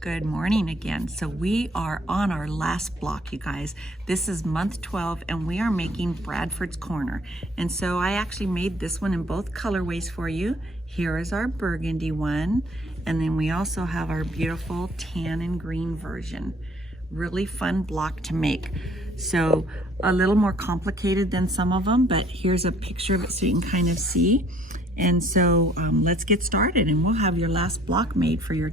Good morning again. So we are on our last block, you guys. This is month 12 and we are making Bradford's Corner. And so I actually made this one in both colorways for you. Here is our burgundy one. And then we also have our beautiful tan and green version. Really fun block to make. So a little more complicated than some of them, but here's a picture of it so you can kind of see. And so let's get started and we'll have your last block made for your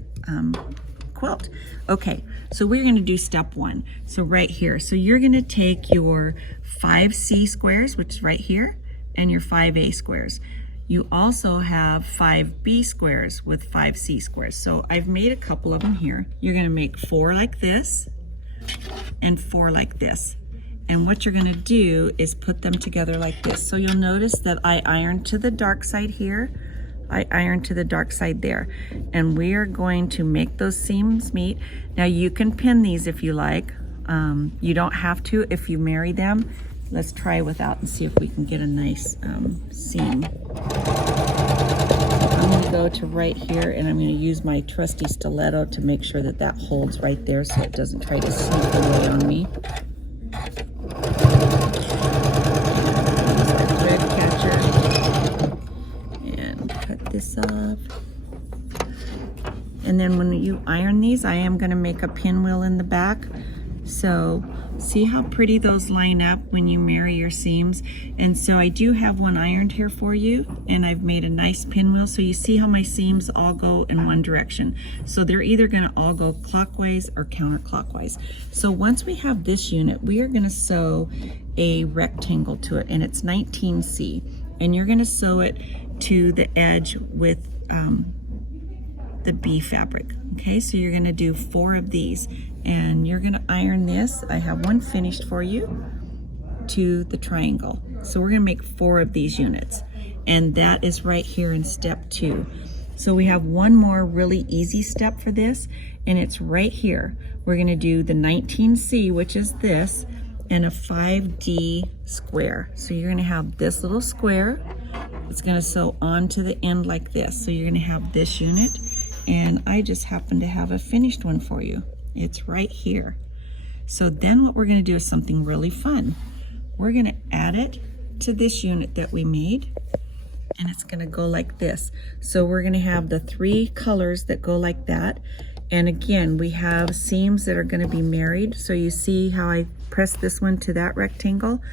quilt. Okay, so we're going to do step one. So right here, so you're going to take your 5C squares, which is right here, and your 5A squares. You also have 5B squares with 5C squares. So I've made a couple of them here. You're going to make 4 like this and 4 like this. And what you're going to do is put them together like this. So you'll notice that I ironed to the dark side here. I ironed to the dark side there, and we are going to make those seams meet. Now you can pin these if you like. You don't have to if you marry them. Let's try without and see if we can get a nice seam. I'm going to go to right here and I'm going to use my trusty stiletto to make sure that that holds right there so it doesn't try to sneak away on me. Use our thread catcher. Cut this off. And then when you iron these, I am going to make a pinwheel in the back. So see how pretty those line up when you marry your seams. And so I do have one ironed here for you, and I've made a nice pinwheel. So you see how my seams all go in one direction. So they're either going to all go clockwise or counterclockwise. So once we have this unit, we are going to sew a rectangle to it, and it's 19C. And you're going to sew it to the edge with the B fabric. Okay, so you're going to do 4 of these, and you're going to iron this. I have one finished for you to the triangle. So we're going to make 4 of these units, and that is right here in step 2. So we have one more really easy step for this, and it's right here. We're going to do the 19C, which is this, and a 5D square. So you're going to have this little square. It's going to sew onto the end like this. So you're going to have this unit, and I just happen to have a finished one for you. It's right here. So then what we're going to do is something really fun. We're going to add it to this unit that we made, and it's going to go like this. So we're going to have the 3 colors that go like that. And again, we have seams that are going to be married. So you see how I press this one to that rectangle,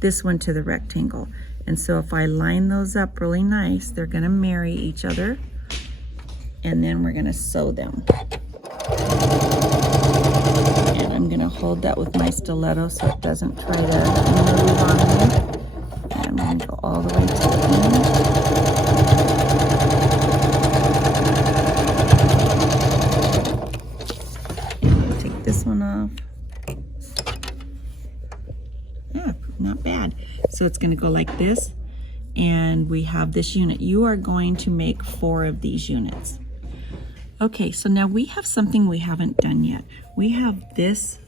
this one to the rectangle. And so if I line those up really nice, they're going to marry each other, and then we're going to sew them. And I'm going to hold that with my stiletto so it doesn't try to move on me. And I'm going to go all the way to the end. Take this one off. Yeah, not bad. So it's going to go like this, and we have this unit. You are going to make 4 of these units. Okay, so now we have something we haven't done yet. We have this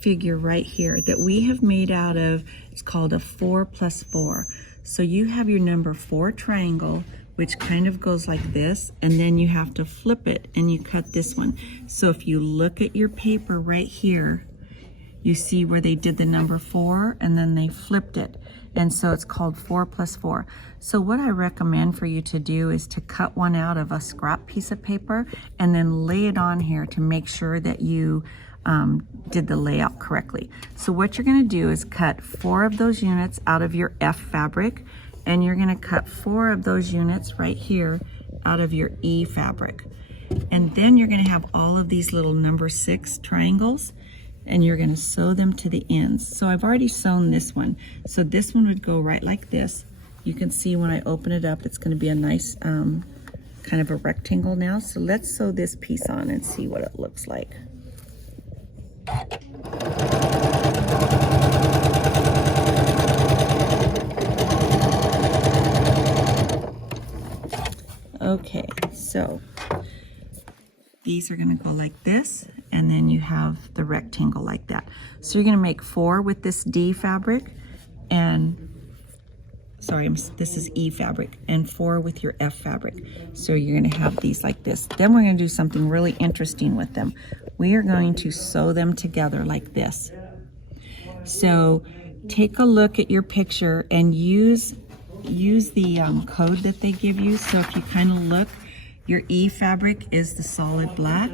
figure right here that we have made out of, it's called a 4 plus 4. So you have your number 4 triangle, which kind of goes like this, and then you have to flip it and you cut this one. So if you look at your paper right here, you see where they did the number 4 and then they flipped it. And so it's called 4 plus 4. So what I recommend for you to do is to cut one out of a scrap piece of paper and then lay it on here to make sure that you did the layout correctly. So what you're going to do is cut 4 of those units out of your F fabric, and you're going to cut 4 of those units right here out of your E fabric. And then you're going to have all of these little number 6 triangles, and you're going to sew them to the ends. So I've already sewn this one. So this one would go right like this. You can see when I open it up, it's going to be a nice kind of a rectangle now. So let's sew this piece on and see what it looks like. Okay, so these are going to go like this, and then you have the rectangle like that. So you're going to make 4 with this D fabric and sorry, this is E fabric, and 4 with your F fabric. So you're gonna have these like this. Then we're gonna do something really interesting with them. We are going to sew them together like this. So take a look at your picture and use the code that they give you. So if you kind of look, your E fabric is the solid black,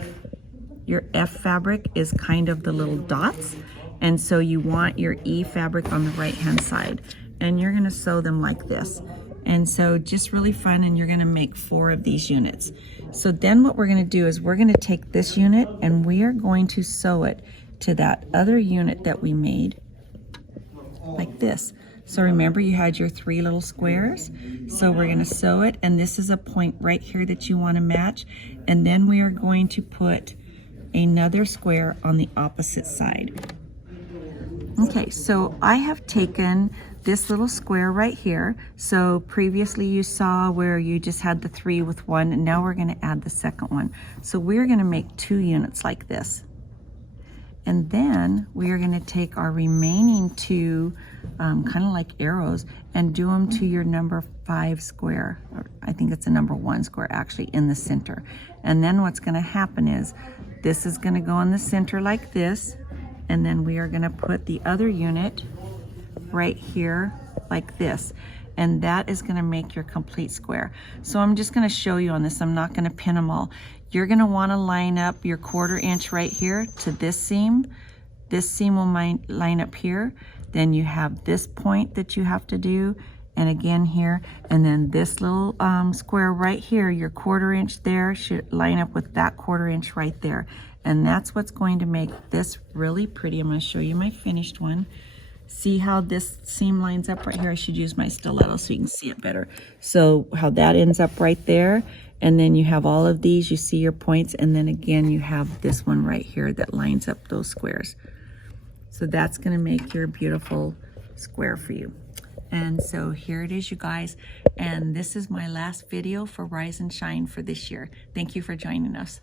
your F fabric is kind of the little dots, and so you want your E fabric on the right hand side, and you're going to sew them like this. And so just really fun, and you're going to make 4 of these units. So then what we're going to do is we're going to take this unit and we are going to sew it to that other unit that we made like this. So remember, you had your 3 little squares. So we're going to sew it, and this is a point right here that you want to match, and then we are going to put another square on the opposite side. Okay, so I have taken this little square right here. So previously you saw where you just had the 3 with 1, and now we're going to add the second one. So we're going to make 2 units like this. And then we are going to take our remaining 2 kind of like arrows and do them to your number 5 square, or I think it's a number 1 square actually, in the center. And then what's going to happen is this is going to go in the center like this, and then we are going to put the other unit right here like this, and that is going to make your complete square. So I'm just going to show you on this. I'm not going to pin them all. You're going to want to line up your 1/4 inch right here to this seam. This seam will line up here. Then you have this point that you have to do, and again here, and then this little square right here, your 1/4 inch there should line up with that 1/4 inch right there. And that's what's going to make this really pretty. I'm going to show you my finished one. See how this seam lines up right here? I should use my stiletto so you can see it better. So how that ends up right there, and then you have all of these, you see your points, and then again you have this one right here that lines up those squares. So that's going to make your beautiful square for you. And so here it is, you guys, and this is my last video for Rise and Shine for this year. Thank you for joining us.